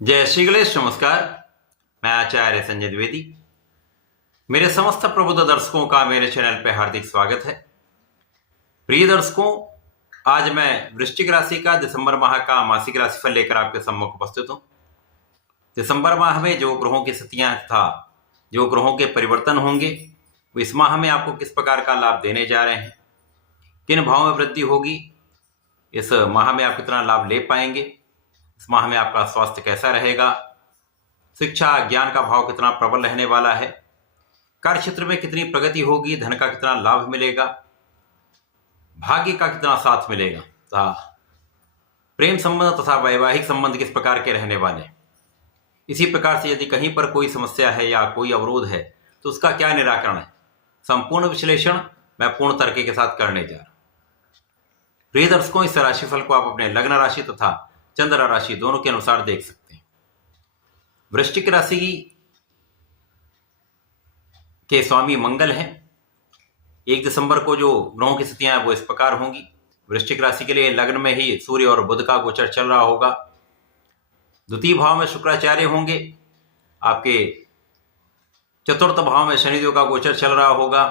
जय श्री गणेश। नमस्कार। मैं आचार्य संजय द्विवेदी। मेरे समस्त प्रबुद्ध दर्शकों का मेरे चैनल पर हार्दिक स्वागत है। प्रिय दर्शकों, आज मैं वृश्चिक राशि का दिसंबर माह का मासिक राशिफल लेकर आपके सम्मुख उपस्थित हूं। दिसंबर माह में जो ग्रहों की स्थितियां था, जो ग्रहों के परिवर्तन होंगे, वो इस माह में आपको किस प्रकार का लाभ देने जा रहे हैं, किन भावों में वृद्धि होगी, इस माह में आप कितना लाभ ले पाएंगे, इस माह में आपका स्वास्थ्य कैसा रहेगा, शिक्षा ज्ञान का भाव कितना प्रबल रहने वाला है, कार्य क्षेत्र में कितनी प्रगति होगी, धन का कितना लाभ मिलेगा, भाग्य का कितना साथ मिलेगा तथा प्रेम संबंध तथा वैवाहिक संबंध किस प्रकार के रहने वाले। इसी प्रकार से यदि कहीं पर कोई समस्या है या कोई अवरोध है तो उसका क्या निराकरण है, संपूर्ण विश्लेषण मैं पूर्ण तर्क के साथ करने जा रहा हूं। प्रिय दर्शकों, इस राशिफल को आप अपने लग्न राशि तथा चंद्र राशि दोनों के अनुसार देख सकते हैं। वृश्चिक राशि के स्वामी मंगल हैं। 1 दिसंबर को जो ग्रहों की स्थितियां हैं वो इस प्रकार होंगी। वृश्चिक राशि के लिए लग्न में ही सूर्य और बुध का गोचर चल रहा होगा। द्वितीय भाव में शुक्राचार्य होंगे। आपके चतुर्थ भाव में शनिदेव का गोचर चल रहा होगा।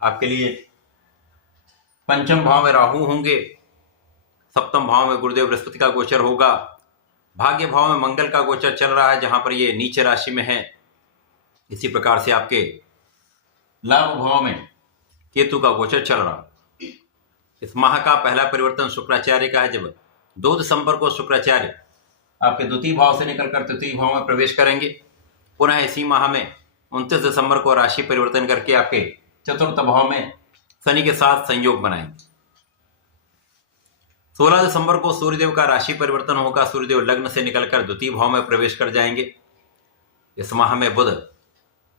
आपके लिए पंचम भाव में राहु होंगे। सप्तम भाव में गुरुदेव बृहस्पति का गोचर होगा। भाग्य भाव में मंगल का गोचर चल रहा है, जहां पर ये नीचे राशि में है। इसी प्रकार से आपके लाभ भाव में केतु का गोचर चल रहा है। इस माह का पहला परिवर्तन शुक्राचार्य का है, जब 2 दिसंबर को शुक्राचार्य आपके द्वितीय भाव से निकलकर तृतीय भाव में प्रवेश करेंगे। पुनः इसी माह में 29 दिसंबर को राशि परिवर्तन करके आपके चतुर्थ भाव में शनि के साथ संयोग बनाएंगे। 16 दिसंबर को सूर्यदेव का राशि परिवर्तन होगा। सूर्यदेव लग्न से निकलकर द्वितीय भाव में प्रवेश कर जाएंगे। इस माह में बुध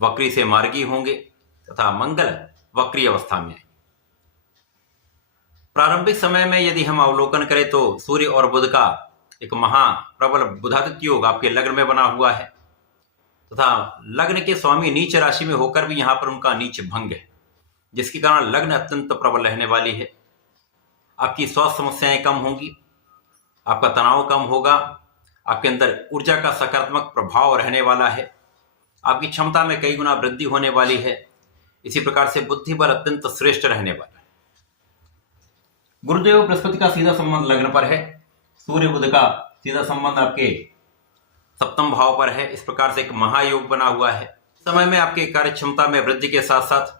वक्री से मार्गी होंगे तथा मंगल वक्री अवस्था में है। प्रारंभिक समय में यदि हम अवलोकन करें तो सूर्य और बुध का एक महाप्रबल बुधादित्य योग आपके लग्न में बना हुआ है तथा लग्न के स्वामी नीच राशि में होकर भी यहां पर उनका नीच भंग है, जिसके कारण लग्न अत्यंत प्रबल रहने वाली है। आपकी स्वास्थ्य समस्याएं कम होंगी, आपका तनाव कम होगा, आपके अंदर ऊर्जा का सकारात्मक प्रभाव रहने वाला है, आपकी क्षमता में कई गुना वृद्धि होने वाली है। इसी प्रकार से बुद्धि बल अत्यंत श्रेष्ठ रहने वाला है। गुरुदेव बृहस्पति का सीधा संबंध लग्न पर है। सूर्य बुध का सीधा संबंध आपके सप्तम भाव पर है। इस प्रकार से एक महायोग बना हुआ है। समय में आपके कार्य क्षमता में वृद्धि के साथ साथ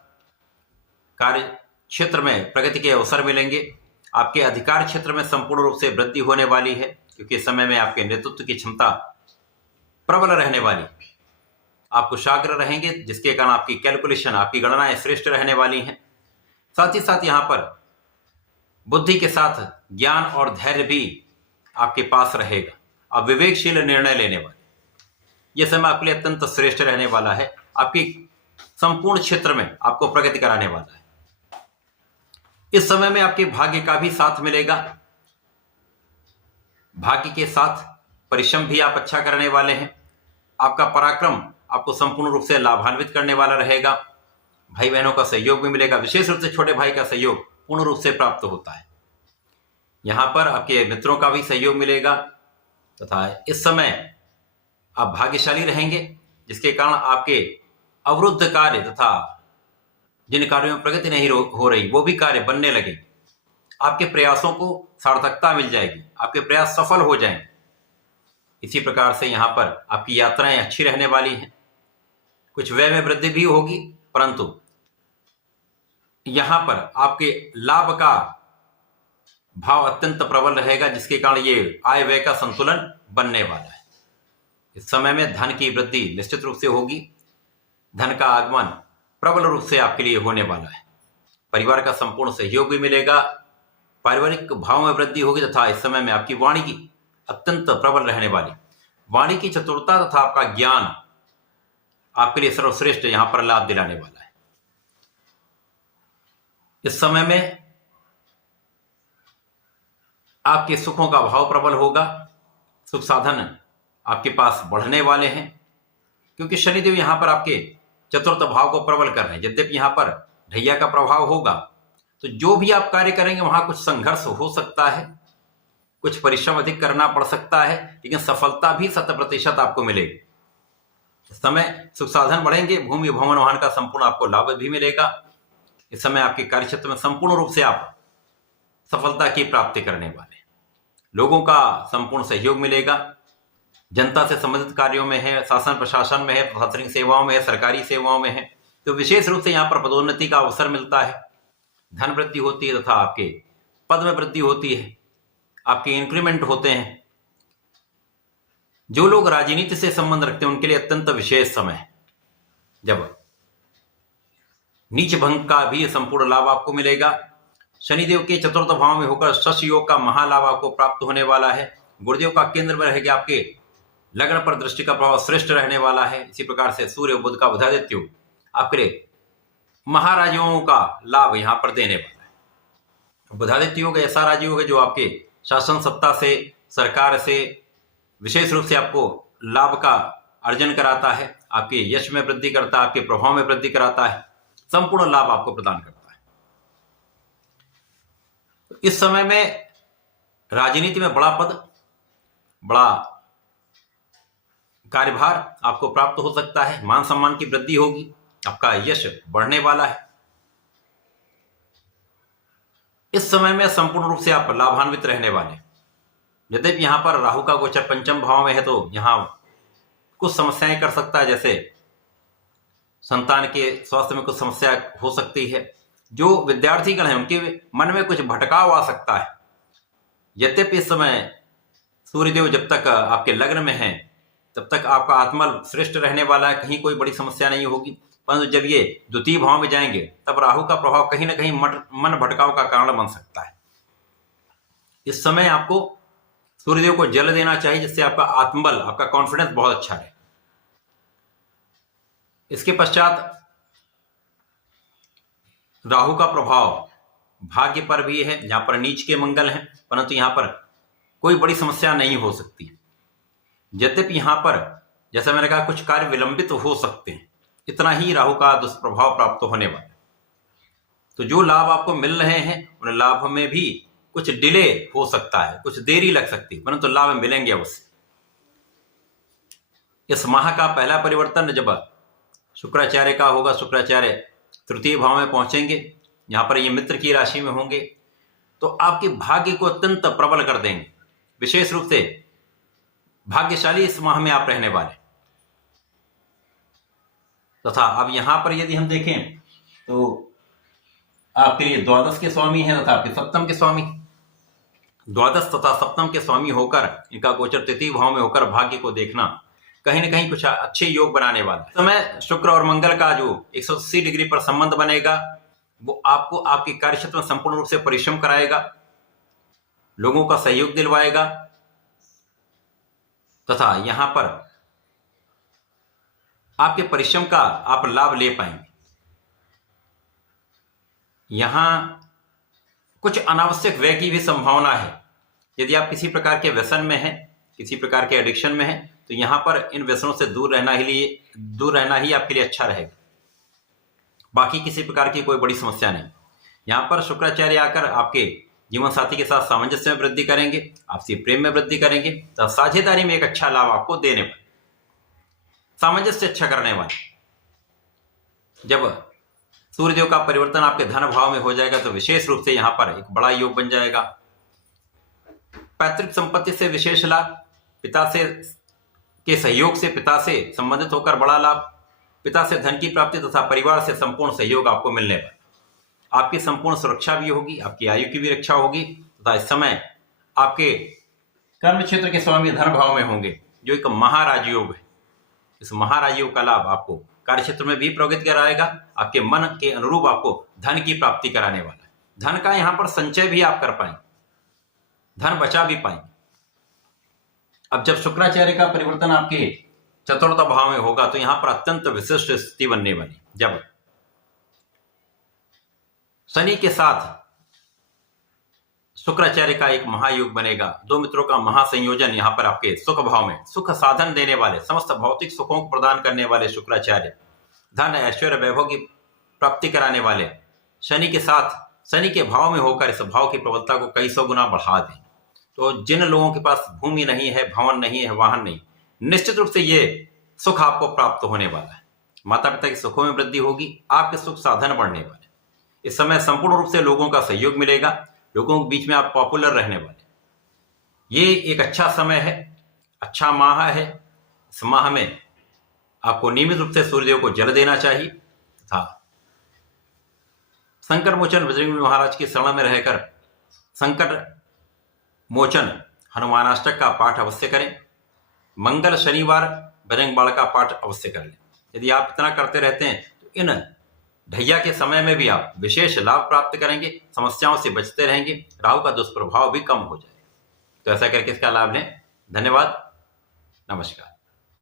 कार्य क्षेत्र में प्रगति के अवसर मिलेंगे। आपके अधिकार क्षेत्र में संपूर्ण रूप से वृद्धि होने वाली है, क्योंकि इस समय में आपके नेतृत्व की क्षमता प्रबल रहने वाली। आप कुशाग्र रहेंगे, जिसके कारण आपकी कैलकुलेशन, आपकी गणनाएं श्रेष्ठ रहने वाली हैं। साथ ही साथ यहां पर बुद्धि के साथ ज्ञान और धैर्य भी आपके पास रहेगा। आप विवेकशील निर्णय लेने वाले। यह समय आपके लिए अत्यंत श्रेष्ठ रहने वाला है। आपकी संपूर्ण क्षेत्र में आपको प्रगति कराने वाला है। इस समय में आपके भाग्य का भी साथ मिलेगा। भाग्य के साथ परिश्रम भी आप अच्छा करने वाले हैं। आपका पराक्रम आपको संपूर्ण रूप से लाभान्वित करने वाला रहेगा। भाई बहनों का सहयोग भी मिलेगा। विशेष रूप से छोटे भाई का सहयोग पूर्ण रूप से प्राप्त होता है। यहां पर आपके मित्रों का भी सहयोग मिलेगा तथा इस समय आप भाग्यशाली रहेंगे, जिसके कारण आपके अवरुद्ध कार्य तथा जिन कार्यों में प्रगति नहीं हो रही वो भी कार्य बनने लगेंगे। आपके प्रयासों को सार्थकता मिल जाएगी, आपके प्रयास सफल हो जाएंगे। इसी प्रकार से यहाँ पर आपकी यात्राएं अच्छी रहने वाली हैं। कुछ व्यय में वृद्धि भी होगी, परंतु यहाँ पर आपके लाभ का भाव अत्यंत प्रबल रहेगा, जिसके कारण ये आय व्यय का संतुलन बनने वाला है। इस समय में धन की वृद्धि निश्चित रूप से होगी। धन का आगमन प्रबल रूप से आपके लिए होने वाला है। परिवार का संपूर्ण सहयोग भी मिलेगा। पारिवारिक भाव में वृद्धि होगी तथा इस समय में आपकी वाणी की अत्यंत प्रबल रहने वाली। वाणी की चतुरता तथा आपका ज्ञान आपके लिए सर्वश्रेष्ठ यहां पर लाभ दिलाने वाला है। इस समय में आपके सुखों का भाव प्रबल होगा। सुख साधन आपके पास बढ़ने वाले हैं, क्योंकि शनिदेव यहां पर आपके चतुर्थ भाव को प्रबल कर रहे हैं। यद्यपि यहां पर ढैया का प्रभाव होगा, तो जो भी आप कार्य करेंगे वहां कुछ संघर्ष हो सकता है। कुछ परिश्रम अधिक करना पड़ सकता है, लेकिन सफलता भी 100% आपको मिलेगी। इस समय सुख साधन बढ़ेंगे, भूमि भवन वाहन का संपूर्ण आपको लाभ भी मिलेगा। इस समय आपके कार्य क्षेत्र में संपूर्ण रूप से आप सफलता की प्राप्ति करने वाले, लोगों का संपूर्ण सहयोग मिलेगा। जनता से संबंधित कार्यों में है, शासन प्रशासन में है, प्रशासनिक सेवाओं में है, सरकारी सेवाओं में है, तो विशेष रूप से यहाँ पर पदोन्नति का अवसर मिलता है, धन वृद्धि होती है तथा आपके पद में वृद्धि होती है, आपके इंक्रीमेंट होते हैं। जो लोग राजनीति से संबंध रखते हैं उनके लिए अत्यंत विशेष समय है, जब नीच भंग का भी संपूर्ण लाभ आपको मिलेगा। शनिदेव के चतुर्थ भाव में होकर शश योग का महालाभ आपको प्राप्त होने वाला है। गुरुदेव का केंद्र में रहेगा, आपके लग्न पर दृष्टि का प्रभाव श्रेष्ठ रहने वाला है। इसी प्रकार से सूर्य बुध का बुधादित्य योग आपके लिए महाराजों का लाभ यहां पर देने वाला है। बुधादित्य योग ऐसा राजयोग है जो आपके शासन सत्ता से, सरकार से विशेष रूप से आपको लाभ का अर्जन कराता है, आपके यश में वृद्धि करता है, आपके प्रभाव में वृद्धि कराता है, संपूर्ण लाभ आपको प्रदान करता है। तो इस समय में राजनीति में बड़ा पद, बड़ा कार्यभार आपको प्राप्त हो सकता है, मान सम्मान की वृद्धि होगी, आपका यश बढ़ने वाला है। इस समय में संपूर्ण रूप से आप लाभान्वित रहने वाले। यद्यपि यहां पर राहु का गोचर पंचम भाव में है तो यहां कुछ समस्याएं कर सकता है, जैसे संतान के स्वास्थ्य में कुछ समस्या हो सकती है। जो विद्यार्थीगण हैं उनके मन में कुछ भटकाव आ सकता है। यद्यपि इस समय सूर्यदेव जब तक आपके लग्न में हैं तब तक आपका आत्मबल श्रेष्ठ रहने वाला है, कहीं कोई बड़ी समस्या नहीं होगी। परंतु जब ये द्वितीय भाव में जाएंगे तब राहु का प्रभाव कहीं ना कहीं मन भटकाव का कारण बन सकता है। इस समय आपको सूर्यदेव को जल देना चाहिए, जिससे आपका आत्मबल, आपका कॉन्फिडेंस बहुत अच्छा रहे। इसके पश्चात राहु का प्रभाव भाग्य पर भी है, जहां पर नीच के मंगल हैं, परंतु यहां पर कोई बड़ी समस्या नहीं हो सकती। यद्यपि यहां पर जैसा मैंने कहा कुछ कार्य विलंबित हो सकते हैं, इतना ही राहु का दुष्प्रभाव प्राप्त होने वाला है। तो जो लाभ आपको मिल रहे हैं उन लाभ में भी कुछ डिले हो सकता है, कुछ देरी लग सकती है, परंतु लाभ मिलेंगे अवश्य। इस माह का पहला परिवर्तन जब शुक्राचार्य का होगा, शुक्राचार्य तृतीय भाव में पहुंचेंगे, यहां पर ये मित्र की राशि में होंगे, तो आपके भाग्य को अत्यंत प्रबल कर देंगे। विशेष रूप से भाग्यशाली इस माह में आप रहने वाले। तथा अब यहां पर यदि हम देखें तो आपके लिए द्वादश के स्वामी हैं तथा आपके सप्तम के स्वामी, द्वादश तथा सप्तम के स्वामी होकर इनका गोचर तृतीय भाव में होकर भाग्य को देखना कहीं ना कहीं कुछ अच्छे योग बनाने वाला है। समय शुक्र और मंगल का जो 180 डिग्री पर संबंध बनेगा वो आपको आपके कार्यक्षेत्र में संपूर्ण रूप से परिश्रम कराएगा, लोगों का सहयोग दिलवाएगा तथा यहां पर आपके परिश्रम का आप लाभ ले पाएंगे। यहां कुछ अनावश्यक व्यय की भी संभावना है। यदि आप किसी प्रकार के व्यसन में हैं, किसी प्रकार के एडिक्शन में हैं, तो यहां पर इन व्यसनों से दूर रहना ही आपके लिए अच्छा रहेगा। बाकी किसी प्रकार की कोई बड़ी समस्या नहीं। यहां पर शुक्राचार्य आकर आपके जीवन साथी के साथ सामंजस्य में वृद्धि करेंगे, आपसी प्रेम में वृद्धि करेंगे, तो साझेदारी में एक अच्छा लाभ आपको देने वाले, सामंजस्य अच्छा करने वाले। जब सूर्यदेव का परिवर्तन आपके धन भाव में हो जाएगा तो विशेष रूप से यहां पर एक बड़ा योग बन जाएगा। पैतृक संपत्ति से विशेष लाभ, पिता से के सहयोग से, पिता से संबंधित होकर बड़ा लाभ, पिता से धन की प्राप्ति तथा परिवार से संपूर्ण सहयोग आपको मिलने पर आपकी संपूर्ण सुरक्षा भी होगी, आपकी आयु की भी रक्षा होगी तथा इस समय आपके कर्म क्षेत्र के स्वामी धन भाव में होंगे, जो एक महाराजयोग है। इस महाराजयोग का लाभ आपको कार्य क्षेत्र में भी प्रगति कराएगा, आपके मन के अनुरूप आपको धन की प्राप्ति कराने वाला है। धन का यहां पर संचय भी आप कर पाएंगे, धन बचा भी पाएंगे। अब जब शुक्राचार्य का परिवर्तन आपके चतुर्थ भाव में होगा तो यहां पर अत्यंत विशिष्ट स्थिति बनने वाली। जब शनि के साथ शुक्राचार्य का एक महायोग बनेगा, दो मित्रों का महासंयोजन यहां पर आपके सुख भाव में, सुख साधन देने वाले, समस्त भौतिक सुखों को प्रदान करने वाले शुक्राचार्य, धन ऐश्वर्य वैभव की प्राप्ति कराने वाले शनि के साथ, शनि के भाव में होकर इस भाव की प्रबलता को कई सौ गुना बढ़ा दें। तो जिन लोगों के पास भूमि नहीं है, भवन नहीं है, वाहन नहीं, निश्चित रूप से ये सुख आपको प्राप्त होने वाला है। माता पिता के सुखों में वृद्धि होगी, आपके सुख साधन बढ़ने वाले। इस समय संपूर्ण रूप से लोगों का सहयोग मिलेगा, लोगों के बीच में आप पॉपुलर रहने वाले। ये एक अच्छा समय है, अच्छा माह है। इस माह में आपको नियमित रूप से सूर्यदेव को जल देना चाहिए तथा संकट मोचन बजरंग महाराज की शरण में रहकर संकट मोचन हनुमानाष्टक का पाठ अवश्य करें। मंगल शनिवार बजरंग बाण का पाठ अवश्य कर लें। यदि आप इतना करते रहते हैं तो इन ढैया के समय में भी आप विशेष लाभ प्राप्त करेंगे, समस्याओं से बचते रहेंगे, राहु का दुष्प्रभाव भी कम हो जाएगा। तो ऐसा करके इसका लाभ लें। धन्यवाद, नमस्कार।